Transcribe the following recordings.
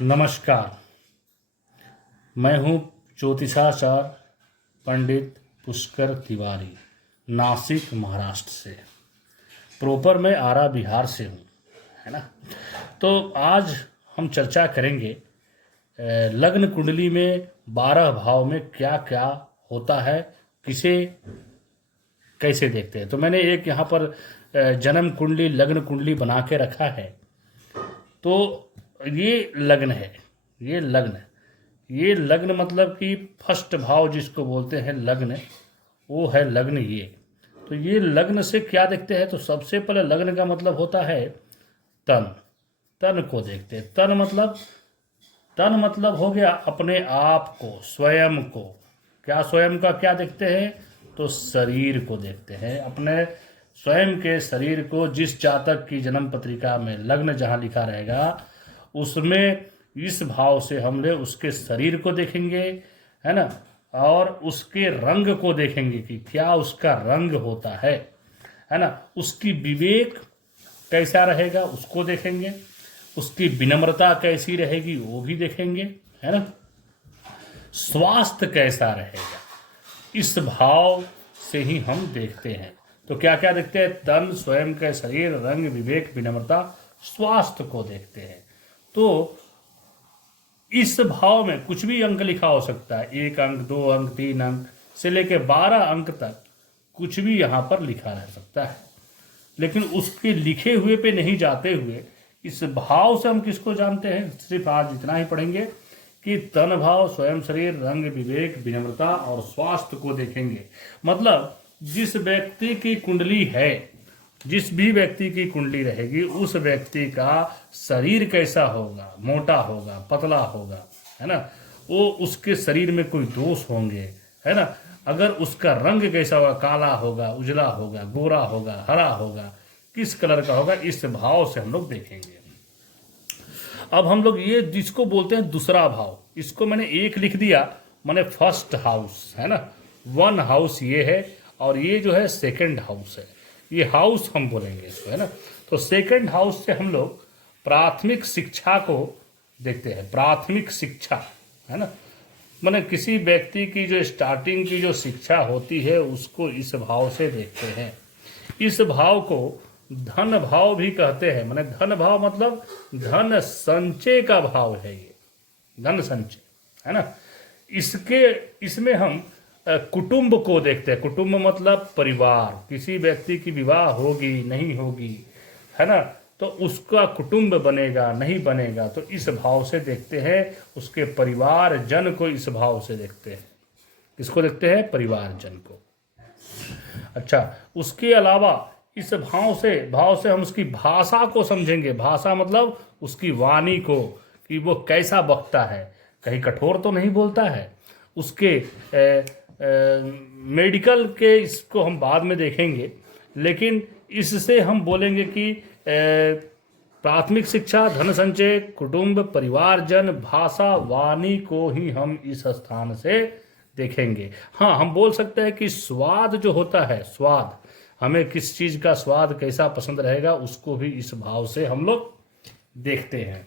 नमस्कार। मैं हूँ ज्योतिषाचार्य पंडित पुष्कर तिवारी, नासिक महाराष्ट्र से। प्रॉपर मैं आरा बिहार से हूँ, है ना। तो आज हम चर्चा करेंगे लग्न कुंडली में 12 भाव में क्या क्या होता है, किसे कैसे देखते हैं। तो मैंने एक यहाँ पर जन्म कुंडली लग्न कुंडली बना के रखा है। तो ये लग्न है, ये लग्न मतलब कि फर्स्ट भाव जिसको बोलते हैं लग्न, वो है लग्न ये। तो ये लग्न से क्या देखते हैं, तो सबसे पहले लग्न का मतलब होता है तन। तन को देखते हैं। तन मतलब हो गया अपने आप को, स्वयं को। क्या स्वयं का क्या देखते हैं, तो शरीर को देखते हैं, अपने स्वयं के शरीर को। जिस जातक की जन्म पत्रिका में लग्न जहाँ लिखा रहेगा उसमें इस भाव से हम लोग उसके शरीर को देखेंगे, है ना। और उसके रंग को देखेंगे कि क्या उसका रंग होता है ना। उसकी विवेक कैसा रहेगा उसको देखेंगे, उसकी विनम्रता कैसी रहेगी वो भी देखेंगे, है ना। स्वास्थ्य कैसा रहेगा इस भाव से ही हम देखते हैं। तो क्या क्या देखते हैं, तन, स्वयं का शरीर, रंग, विवेक, विनम्रता, स्वास्थ्य को देखते हैं। तो इस भाव में कुछ भी अंक लिखा हो सकता है, 1 अंक, 2 अंक, 3 अंक से लेकर 12 अंक तक कुछ भी यहाँ पर लिखा रह सकता है। लेकिन उसके लिखे हुए पे नहीं जाते हुए इस भाव से हम किसको जानते हैं, सिर्फ आज इतना ही पढ़ेंगे कि तन भाव, स्वयं शरीर, रंग, विवेक, विनम्रता और स्वास्थ्य को देखेंगे। मतलब जिस व्यक्ति की कुंडली है, जिस भी व्यक्ति की कुंडली रहेगी उस व्यक्ति का शरीर कैसा होगा, मोटा होगा, पतला होगा, है ना। वो उसके शरीर में कोई दोष होंगे, है ना। अगर उसका रंग कैसा होगा, काला होगा, उजला होगा, गोरा होगा, हरा होगा, किस कलर का होगा, इस भाव से हम लोग देखेंगे। अब हम लोग ये जिसको बोलते हैं दूसरा भाव, इसको मैंने एक लिख दिया, मैंने फर्स्ट हाउस, है ना। 1 हाउस ये है और ये जो है सेकंड हाउस है, ये हाउस हम बोलेंगे इसको, है ना। तो सेकंड हाउस से हम लोग प्राथमिक शिक्षा को देखते हैं। प्राथमिक शिक्षा, है ना, माने किसी व्यक्ति की जो स्टार्टिंग की जो शिक्षा होती है उसको इस भाव से देखते हैं। इस भाव को धन भाव भी कहते हैं। माने धन भाव मतलब धन संचय का भाव है, ये धन संचय, है ना। इसमें हम कुटुंब को देखते हैं। कुटुंब मतलब परिवार। किसी व्यक्ति की विवाह होगी नहीं होगी, है ना, तो उसका कुटुंब बनेगा नहीं बनेगा, तो इस भाव से देखते हैं। उसके परिवार जन को इस भाव से देखते हैं। किसको देखते हैं, परिवार जन को। अच्छा, उसके अलावा इस भाव से हम उसकी भाषा को समझेंगे। भाषा मतलब उसकी वाणी को, कि वो कैसा बकता है, कहीं कठोर तो नहीं बोलता है। उसके मेडिकल के इसको हम बाद में देखेंगे, लेकिन इससे हम बोलेंगे कि प्राथमिक शिक्षा, धन संचय, कुटुंब, परिवारजन, भाषा, वाणी को ही हम इस स्थान से देखेंगे। हाँ, हम बोल सकते हैं कि स्वाद जो होता है, स्वाद, हमें किस चीज़ का स्वाद कैसा पसंद रहेगा उसको भी इस भाव से हम लोग देखते हैं।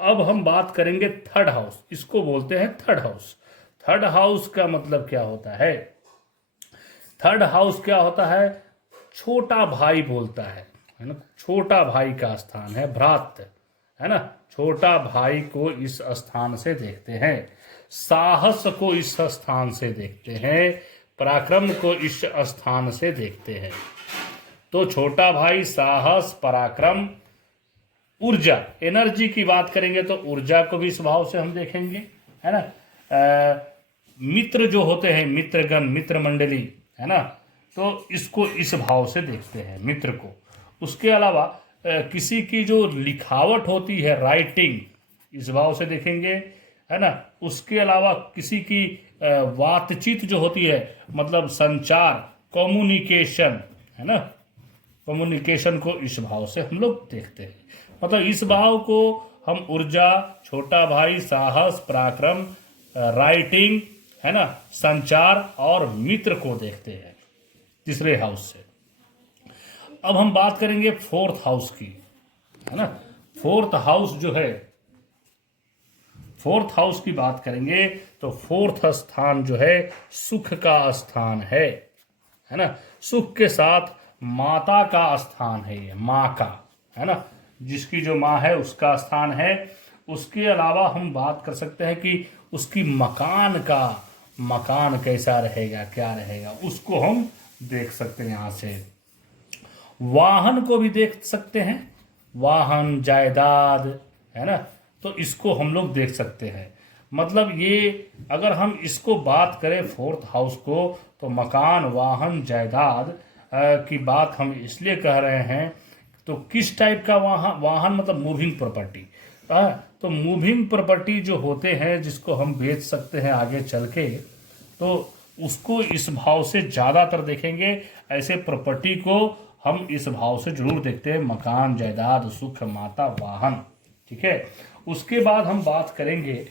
अब हम बात करेंगे थर्ड हाउस, इसको बोलते हैं थर्ड हाउस। थर्ड हाउस का मतलब क्या होता है, थर्ड हाउस क्या होता है, छोटा भाई बोलता है ना। छोटा भाई का स्थान है, भ्रात, है ना। छोटा भाई को इस स्थान से देखते हैं। साहस को इस स्थान से देखते हैं। पराक्रम को इस स्थान से देखते हैं। तो छोटा भाई, साहस, पराक्रम, ऊर्जा, एनर्जी की बात करेंगे तो ऊर्जा को भी इस भाव से हम देखेंगे, है ना। मित्र जो होते हैं, मित्रगण, मित्र मंडली, है ना, तो इसको इस भाव से देखते हैं, मित्र को। उसके अलावा किसी की जो लिखावट होती है, राइटिंग, इस भाव से देखेंगे, है ना। उसके अलावा किसी की बातचीत जो होती है, मतलब संचार, कम्युनिकेशन, है ना, कम्युनिकेशन को इस भाव से हम लोग देखते हैं। मतलब इस भाव को हम ऊर्जा, छोटा भाई, साहस, पराक्रम, राइटिंग, है ना, संचार और मित्र को देखते हैं तीसरे हाउस से। अब हम बात करेंगे फोर्थ हाउस की, है ना। फोर्थ हाउस जो है फोर्थ हाउस की बात करेंगे तो फोर्थ स्थान जो है सुख का स्थान है ना। सुख के साथ माता का स्थान है, ये माँ का, है ना, जिसकी जो माँ है उसका स्थान है। उसके अलावा हम बात कर सकते हैं कि उसकी मकान कैसा रहेगा, क्या रहेगा, उसको हम देख सकते हैं यहाँ से। वाहन को भी देख सकते हैं, वाहन जायदाद, है ना, तो इसको हम लोग देख सकते हैं। मतलब ये अगर हम इसको बात करें फोर्थ हाउस को, तो मकान, वाहन, जायदाद की बात हम इसलिए कह रहे हैं। तो किस टाइप का वाहन मतलब मूविंग प्रॉपर्टी। तो मूविंग प्रॉपर्टी जो होते हैं जिसको हम बेच सकते हैं आगे चल के, तो उसको इस भाव से ज़्यादातर देखेंगे। ऐसे प्रॉपर्टी को हम इस भाव से जरूर देखते हैं, मकान, जायदाद, सुख, माता, वाहन। ठीक है। उसके बाद हम बात करेंगे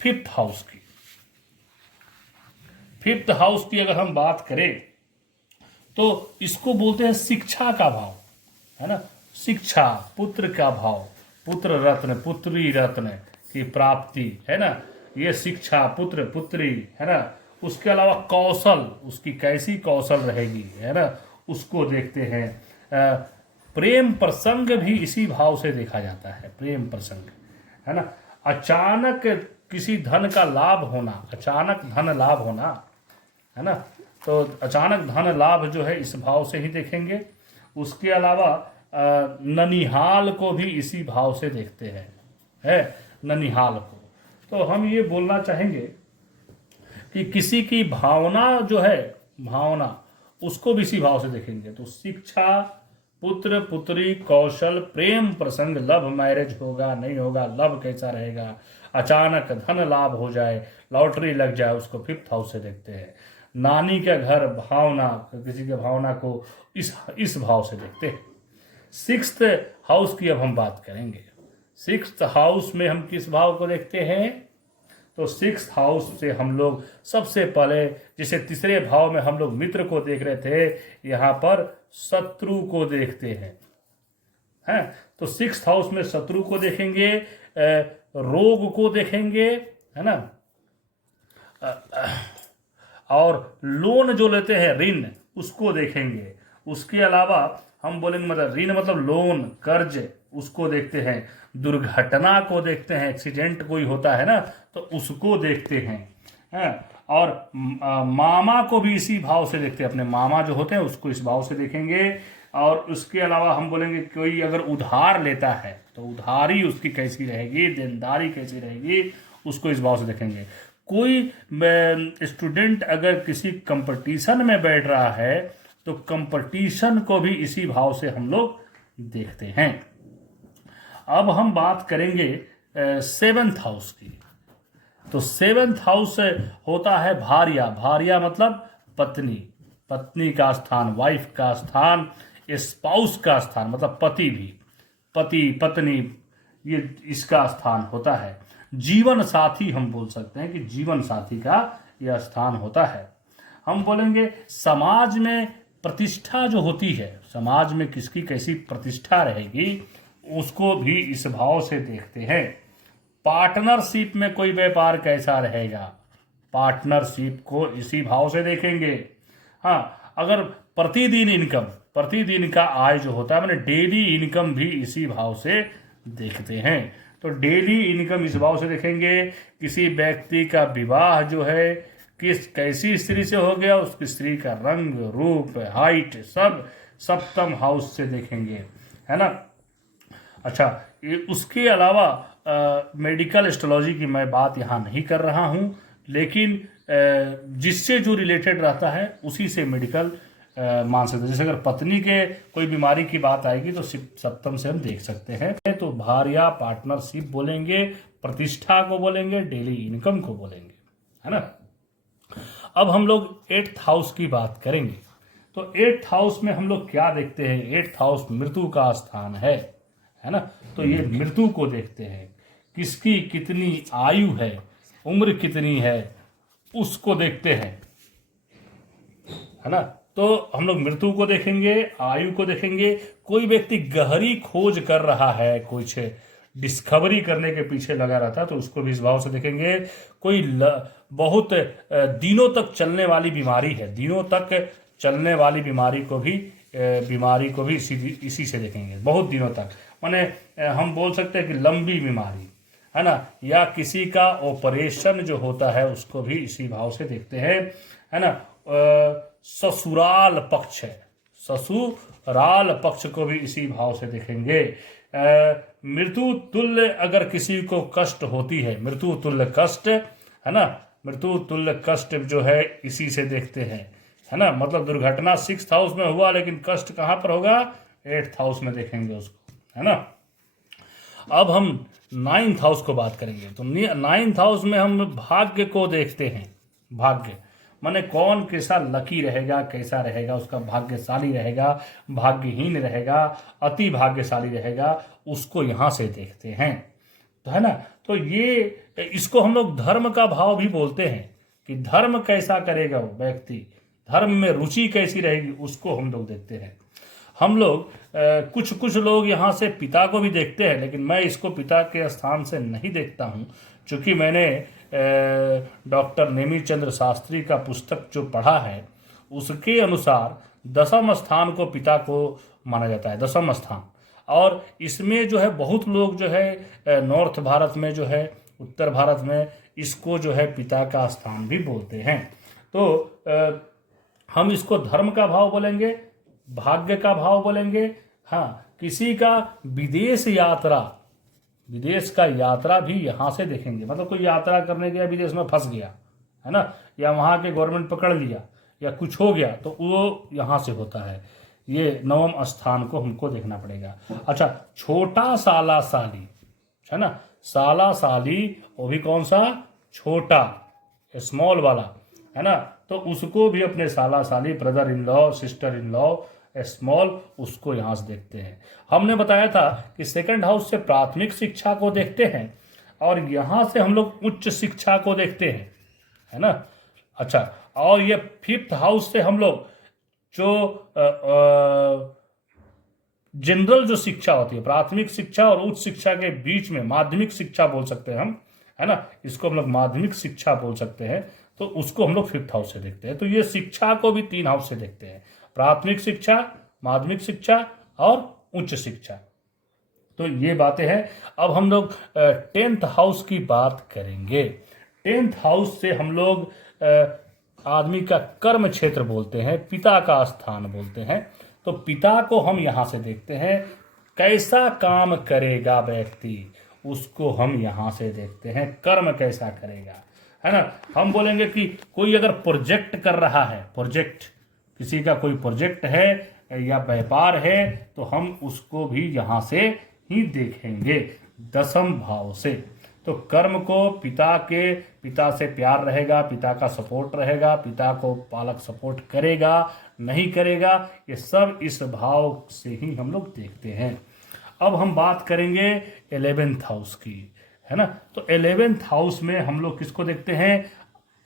फिफ्थ हाउस की। फिफ्थ हाउस की अगर हम बात करें तो इसको बोलते हैं शिक्षा का भाव, है ना। शिक्षा, पुत्र का भाव, पुत्र रत्न, पुत्री रत्न की प्राप्ति, है ना, ये शिक्षा, पुत्र, पुत्री, है ना। उसके अलावा कौशल, उसकी कैसी कौशल रहेगी, है ना, उसको देखते हैं। प्रेम प्रसंग भी इसी भाव से देखा जाता है, प्रेम प्रसंग, है ना। अचानक किसी धन का लाभ होना, अचानक धन लाभ होना, है ना, तो अचानक धन लाभ जो है इस भाव से ही देखेंगे। उसके अलावा ननिहाल को भी इसी भाव से देखते हैं, है ननिहाल को। तो हम ये बोलना चाहेंगे कि किसी की भावना जो है, भावना, उसको भी इसी भाव से देखेंगे। तो शिक्षा, पुत्र, पुत्री, कौशल, प्रेम प्रसंग, लव मैरिज होगा नहीं होगा, लव कैसा रहेगा, अचानक धन लाभ हो जाए, लॉटरी लग जाए, उसको फिफ्थ हाउस से देखते हैं। नानी के घर भावना, किसी के भावना को इस भाव से देखते हैं। सिक्स्थ हाउस की अब हम बात करेंगे। सिक्स्थ हाउस में हम किस भाव को देखते हैं? तो सिक्स्थ हाउस से हम लोग सबसे पहले, जैसे तीसरे भाव में हम लोग मित्र को देख रहे थे, यहाँ पर शत्रु को देखते हैं। तो सिक्स्थ हाउस में शत्रु को देखेंगे, रोग को देखेंगे, है ना, और लोन जो लेते हैं ऋण, उसको देखेंगे। उसके अलावा हम बोलेंगे मतलब ऋण मतलब लोन, कर्ज, उसको देखते हैं। दुर्घटना को देखते हैं, एक्सीडेंट कोई होता है ना, तो उसको देखते हैं। और मामा को भी इसी भाव से देखते हैं, अपने मामा जो होते हैं उसको इस भाव से देखेंगे। और उसके अलावा हम बोलेंगे कोई अगर उधार लेता है तो उधारी उसकी कैसी रहेगी, देनदारी कैसी रहेगी, उसको इस भाव से देखेंगे। कोई स्टूडेंट अगर किसी कंपटीशन में बैठ रहा है तो कंपटीशन को भी इसी भाव से हम लोग देखते हैं। अब हम बात करेंगे सेवेंथ हाउस की। तो सेवेंथ हाउस होता है भार्या। भार्या मतलब पत्नी, पत्नी का स्थान, वाइफ का स्थान, स्पाउस का स्थान मतलब पति भी, पति पत्नी, ये इसका स्थान होता है। जीवन साथी हम बोल सकते हैं कि जीवन साथी का यह स्थान होता है। हम बोलेंगे समाज में प्रतिष्ठा जो होती है, समाज में किसकी कैसी प्रतिष्ठा रहेगी, उसको भी इस भाव से देखते हैं। पार्टनरशिप में कोई व्यापार कैसा रहेगा, पार्टनरशिप को इसी भाव से देखेंगे। हाँ, अगर प्रतिदिन इनकम, प्रतिदिन का आय जो होता है मैंने डेली इनकम भी इसी भाव से देखते हैं। तो डेली इनकम इस भाव से देखेंगे। किसी व्यक्ति का विवाह जो है किस कैसी स्त्री से हो गया, उसकी स्त्री का रंग, रूप, हाइट, सब सप्तम हाउस से देखेंगे, है ना। अच्छा, उसके अलावा मेडिकल एस्ट्रोलॉजी की मैं बात यहाँ नहीं कर रहा हूँ, लेकिन जिससे जो रिलेटेड रहता है उसी से मेडिकल मान सकते हैं। जैसे अगर पत्नी के कोई बीमारी की बात आएगी तो सप्तम से हम देख सकते हैं। तो भार्या, पार्टनरशिप बोलेंगे, प्रतिष्ठा को बोलेंगे, डेली इनकम को बोलेंगे, है ना। अब हम लोग एट्थ हाउस की बात करेंगे। तो एट्थ हाउस में हम लोग क्या देखते हैं? एट्थ हाउस मृत्यु का स्थान है ना। तो ये मृत्यु को देखते हैं, किसकी कितनी आयु है, उम्र कितनी है, उसको देखते हैं, है ना। तो हम लोग मृत्यु को देखेंगे, आयु को देखेंगे। कोई व्यक्ति गहरी खोज कर रहा है, कुछ डिस्कवरी करने के पीछे लगा रहता है तो उसको भी इस भाव से देखेंगे। कोई बहुत दिनों तक चलने वाली बीमारी है, दिनों तक चलने वाली बीमारी को भी इसी से देखेंगे, बहुत दिनों तक, माने हम बोल सकते हैं कि लंबी बीमारी है ना, या किसी का ऑपरेशन जो होता है उसको भी इसी भाव से देखते हैं, है ना। ससुराल पक्ष है, ससुराल पक्ष को भी इसी भाव से देखेंगे। मृत्यु तुल्य अगर किसी को कष्ट होती है, मृत्यु तुल्य कष्ट, है ना, मृत्यु तुल्य कष्ट जो है इसी से देखते हैं, है ना। मतलब दुर्घटना 6th हाउस में हुआ लेकिन कष्ट कहाँ पर होगा, 8th हाउस में देखेंगे उसको, है ना। अब हम 9th हाउस को बात करेंगे। तो 9th हाउस में हम भाग्य को देखते हैं। भाग्य माने कौन कैसा लकी रहेगा, कैसा रहेगा, उसका भाग्यशाली रहेगा, भाग्यहीन रहेगा, अति भाग्यशाली रहेगा, उसको यहां से देखते हैं, तो है ना। तो ये इसको हम लोग धर्म का भाव भी बोलते हैं कि धर्म कैसा करेगा वो व्यक्ति, धर्म में रुचि कैसी रहेगी, उसको हम लोग देखते हैं। हम लोग कुछ लोग यहाँ से पिता को भी देखते हैं, लेकिन मैं इसको पिता के स्थान से नहीं देखता हूँ, क्योंकि मैंने डॉक्टर नेमिचंद्र शास्त्री का पुस्तक जो पढ़ा है उसके अनुसार 10वें स्थान को पिता को माना जाता है, 10वां स्थान। और इसमें जो है बहुत लोग जो है नॉर्थ भारत में जो है, उत्तर भारत में इसको जो है पिता का स्थान भी बोलते हैं। तो हम इसको धर्म का भाव बोलेंगे, भाग्य का भाव बोलेंगे। हाँ, किसी का विदेश यात्रा, विदेश का यात्रा भी यहाँ से देखेंगे, मतलब कोई यात्रा करने गया विदेश में फंस गया, है ना, या वहाँ के गवर्नमेंट पकड़ लिया या कुछ हो गया तो वो यहाँ से होता है। ये 9वें स्थान को हमको देखना पड़ेगा। अच्छा, छोटा साला साली, है ना, साला साली, वो भी कौन सा, छोटा, स्मॉल वाला, है ना, तो उसको भी अपने साला साली, brother in law, sister in law, small, उसको यहां से देखते हैं। हमने बताया था कि 2nd हाउस से प्राथमिक शिक्षा को देखते हैं और यहां से हम लोग उच्च शिक्षा को देखते हैं, है ना। अच्छा, और ये 5th हाउस से हम लोग जो जनरल जो शिक्षा होती है, प्राथमिक शिक्षा और उच्च शिक्षा के बीच में माध्यमिक शिक्षा बोल सकते हैं हम, है ना, इसको हम लोग माध्यमिक शिक्षा बोल सकते हैं, तो उसको हम लोग 5th हाउस से देखते हैं। तो ये शिक्षा को भी 3 हाउस से देखते हैं, प्राथमिक शिक्षा, माध्यमिक शिक्षा और उच्च शिक्षा। तो ये बातें हैं। अब हम लोग 10th हाउस की बात करेंगे। 10th हाउस से हम लोग आदमी का कर्म क्षेत्र बोलते हैं, पिता का स्थान बोलते हैं। तो पिता को हम यहां से देखते हैं, कैसा काम करेगा व्यक्ति, उसको हम यहां से देखते हैं, कर्म कैसा करेगा, है ना। हम बोलेंगे कि कोई अगर प्रोजेक्ट कर रहा है, प्रोजेक्ट, किसी का कोई प्रोजेक्ट है या व्यापार है, तो हम उसको भी यहां से ही देखेंगे 10वें भाव से। तो कर्म को पिता से प्यार रहेगा, पिता का सपोर्ट रहेगा, पिता को पालक सपोर्ट करेगा नहीं करेगा, ये सब इस भाव से ही हम लोग देखते हैं। अब हम बात करेंगे 11th हाउस की, है ना। तो 11th हाउस में हम लोग किसको देखते हैं,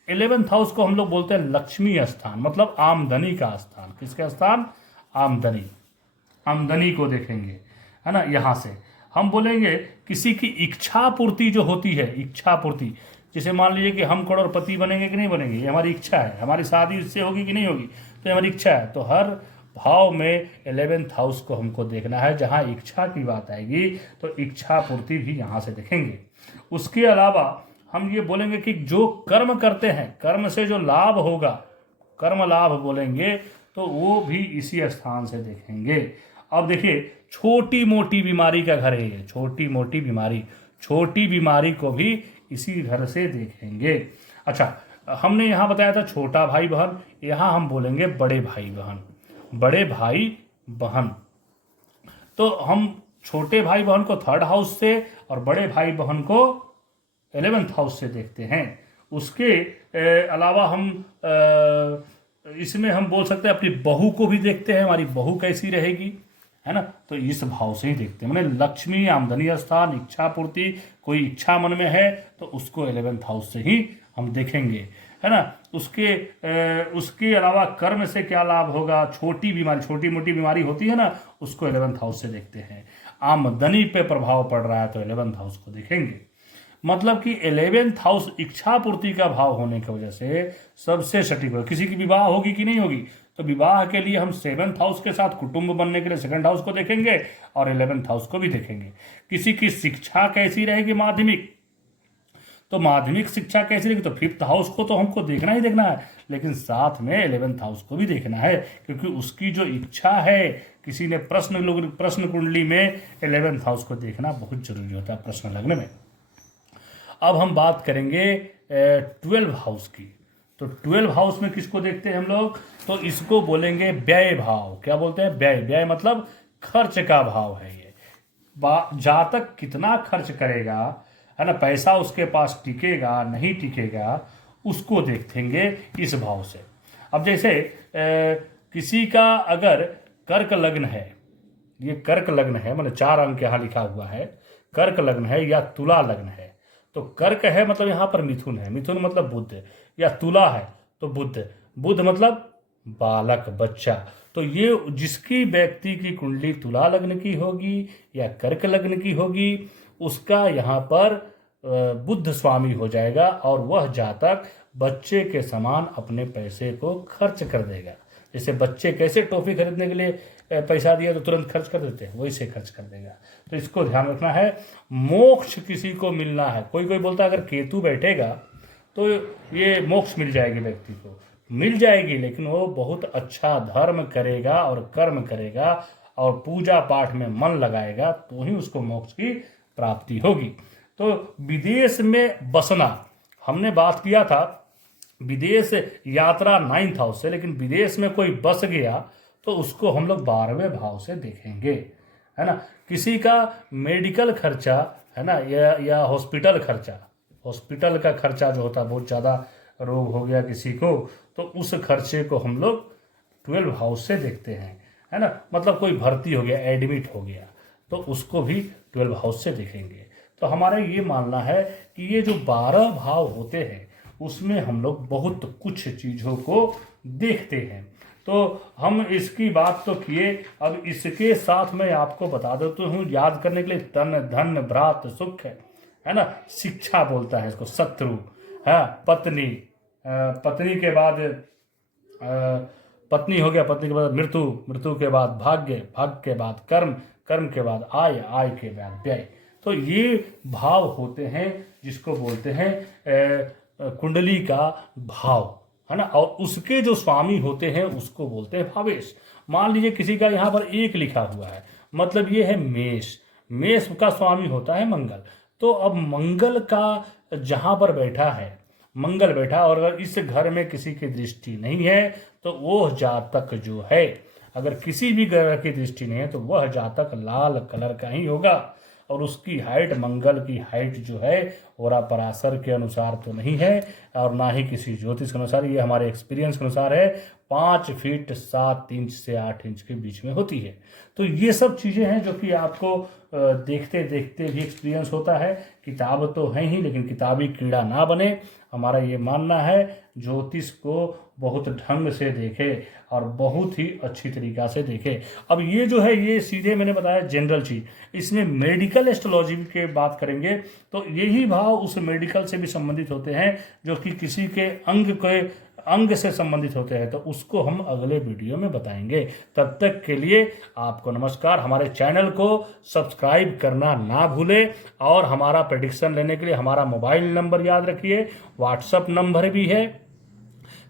11th हाउस को हम लोग बोलते हैं लक्ष्मी स्थान, मतलब आमदनी का स्थान। किसका स्थान, आमदनी, आमदनी को देखेंगे, है ना। यहां से हम बोलेंगे किसी की इच्छा पूर्ति जो होती है, इच्छा पूर्ति, जैसे मान लीजिए कि हम करोड़पति बनेंगे कि नहीं बनेंगे, ये हमारी इच्छा है, हमारी शादी इससे होगी कि नहीं होगी, तो हमारी इच्छा है। तो हर भाव में 11th हाउस को हमको देखना है। जहां इच्छा की बात आएगी तो इच्छा पूर्ति भी यहां से देखेंगे। उसके अलावा हम ये बोलेंगे कि जो कर्म करते हैं, कर्म से जो लाभ होगा, कर्म लाभ बोलेंगे, तो वो भी इसी स्थान से देखेंगे। अब देखिए, छोटी मोटी बीमारी का घर है ये, छोटी मोटी बीमारी, छोटी बीमारी को भी इसी घर से देखेंगे। अच्छा, हमने यहाँ बताया था छोटा भाई बहन, यहाँ हम बोलेंगे बड़े भाई बहन, बड़े भाई बहन। तो हम छोटे भाई बहन को 3rd हाउस से और बड़े भाई बहन को 11th हाउस से देखते हैं। उसके अलावा हम इसमें हम बोल सकते हैं अपनी बहू को भी देखते हैं, हमारी बहू कैसी रहेगी, है ना। तो इस भाव से ही देखते हैं, मैंने लक्ष्मी, आमदनी स्थान, इच्छा पूर्ति, कोई इच्छा मन में है तो उसको 11th हाउस से ही हम देखेंगे, है ना। उसके अलावा कर्म से क्या लाभ होगा, छोटी बीमारी, छोटी मोटी बीमारी होती है ना, उसको 11th हाउस से देखते हैं। आमदनी पे प्रभाव पड़ रहा है तो 11th हाउस को देखेंगे। मतलब कि 11th हाउस इच्छा पूर्ति का भाव होने की वजह से सबसे सटीक होगा। किसी की विवाह होगी कि नहीं होगी, तो विवाह के लिए हम 7th हाउस के साथ कुटुंब बनने के लिए 2nd हाउस को देखेंगे और 11th हाउस को भी देखेंगे। किसी की शिक्षा कैसी रहेगी माध्यमिक, तो माध्यमिक शिक्षा कैसी रहेगी, तो 5th हाउस को तो हमको देखना ही देखना है, लेकिन साथ में 11th हाउस को भी देखना है, क्योंकि उसकी जो इच्छा है, किसी ने प्रश्न कुंडली में 11th हाउस को देखना बहुत जरूरी होता है प्रश्न लगने में। अब हम बात करेंगे 12 हाउस की। तो 12 हाउस में किसको देखते हैं हम लोग, तो इसको बोलेंगे व्यय भाव। क्या बोलते हैं, व्यय। व्यय मतलब खर्च का भाव है ये। जातक कितना खर्च करेगा, है ना, पैसा उसके पास टिकेगा नहीं टिकेगा, उसको देखेंगे इस भाव से। अब जैसे किसी का अगर कर्क लग्न है, ये कर्क लग्न है, मतलब 4 अंक यहाँ लिखा हुआ है, कर्क लग्न है या तुला लग्न है, तो कर्क है मतलब यहाँ पर मिथुन है, मिथुन मतलब बुध, या तुला है तो बुध, बुध मतलब बालक बच्चा। तो ये जिसकी व्यक्ति की कुंडली तुला लग्न की होगी या कर्क लग्न की होगी, उसका यहाँ पर बुध स्वामी हो जाएगा और वह जातक बच्चे के समान अपने पैसे को खर्च कर देगा। जैसे बच्चे कैसे टॉफी खरीदने के लिए पैसा दिया तो तुरंत खर्च कर देते हैं, वैसे खर्च कर देगा। तो इसको ध्यान रखना है। मोक्ष किसी को मिलना है, कोई कोई बोलता है अगर केतु बैठेगा तो ये मोक्ष मिल जाएगी, व्यक्ति को मिल जाएगी, लेकिन वो बहुत अच्छा धर्म करेगा और कर्म करेगा और पूजा पाठ में मन लगाएगा तो ही उसको मोक्ष की प्राप्ति होगी। तो विदेश में बसना, हमने बात किया था विदेश यात्रा 9th हाउस से, लेकिन विदेश में कोई बस गया तो उसको हम लोग 12वें भाव से देखेंगे, है ना। किसी का मेडिकल खर्चा, है ना, या हॉस्पिटल खर्चा, हॉस्पिटल का खर्चा जो होता है, बहुत ज़्यादा रोग हो गया किसी को, तो उस खर्चे को हम लोग 12 हाउस से देखते हैं, है ना। मतलब कोई भर्ती हो गया, एडमिट हो गया, तो उसको भी 12 हाउस से देखेंगे। तो हमारा ये मानना है कि ये जो 12 भाव होते हैं उसमें हम लोग बहुत कुछ चीज़ों को देखते हैं। तो हम इसकी बात तो किए, अब इसके साथ मैं आपको बता देता हूँ याद करने के लिए, तन धन भ्रात सुख है ना, शिक्षा बोलता है इसको, शत्रु है, पत्नी, पत्नी के बाद पत्नी हो गया, पत्नी के बाद मृत्यु, मृत्यु के बाद भाग्य, भाग्य के बाद कर्म, कर्म के बाद आय, आय के बाद व्यय। तो ये भाव होते हैं जिसको बोलते हैं कुंडली का भाव, है ना। और उसके जो स्वामी होते हैं उसको बोलते हैं भावेश। मान लीजिए किसी का यहाँ पर 1 लिखा हुआ है, मतलब ये है मेष, मेष का स्वामी होता है मंगल। तो अब मंगल का जहाँ पर बैठा है, मंगल बैठा, और अगर इस घर में किसी की दृष्टि नहीं है तो वह जातक जो है, अगर किसी भी ग्रह की दृष्टि नहीं है तो वह जातक लाल कलर का ही होगा। और उसकी हाइट, मंगल की हाइट जो है ओरा पराशर के अनुसार तो नहीं है और ना ही किसी ज्योतिष के अनुसार, ये हमारे एक्सपीरियंस के अनुसार है, 5 फीट 7 इंच से 8 इंच के बीच में होती है। तो ये सब चीज़ें हैं जो कि आपको देखते देखते भी एक्सपीरियंस होता है। किताब तो है ही, लेकिन किताबी कीड़ा ना बने, हमारा ये मानना है। ज्योतिष को बहुत ढंग से देखे और बहुत ही अच्छी तरीक़ा से देखे। अब ये जो है, ये सीधे मैंने बताया जनरल चीज़, इसमें मेडिकल एस्ट्रोलॉजी के बात करेंगे तो यही भाव उस मेडिकल से भी संबंधित होते हैं जो कि किसी के अंग से संबंधित होते हैं, तो उसको हम अगले वीडियो में बताएंगे। तब तक के लिए आपको नमस्कार। हमारे चैनल को सब्सक्राइब करना ना भूलें और हमारा प्रेडिक्शन लेने के लिए हमारा मोबाइल नंबर याद रखिए, व्हाट्सएप नंबर भी है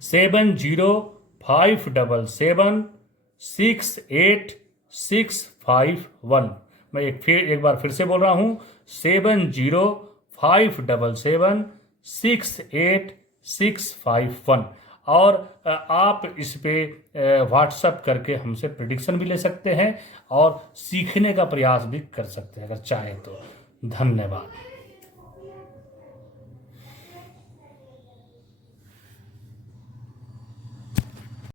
7057768651। मैं एक बार फिर से बोल रहा हूँ 7057768651। और आप इस पे व्हाट्सएप करके हमसे प्रेडिक्शन भी ले सकते हैं और सीखने का प्रयास भी कर सकते हैं अगर चाहे तो। धन्यवाद।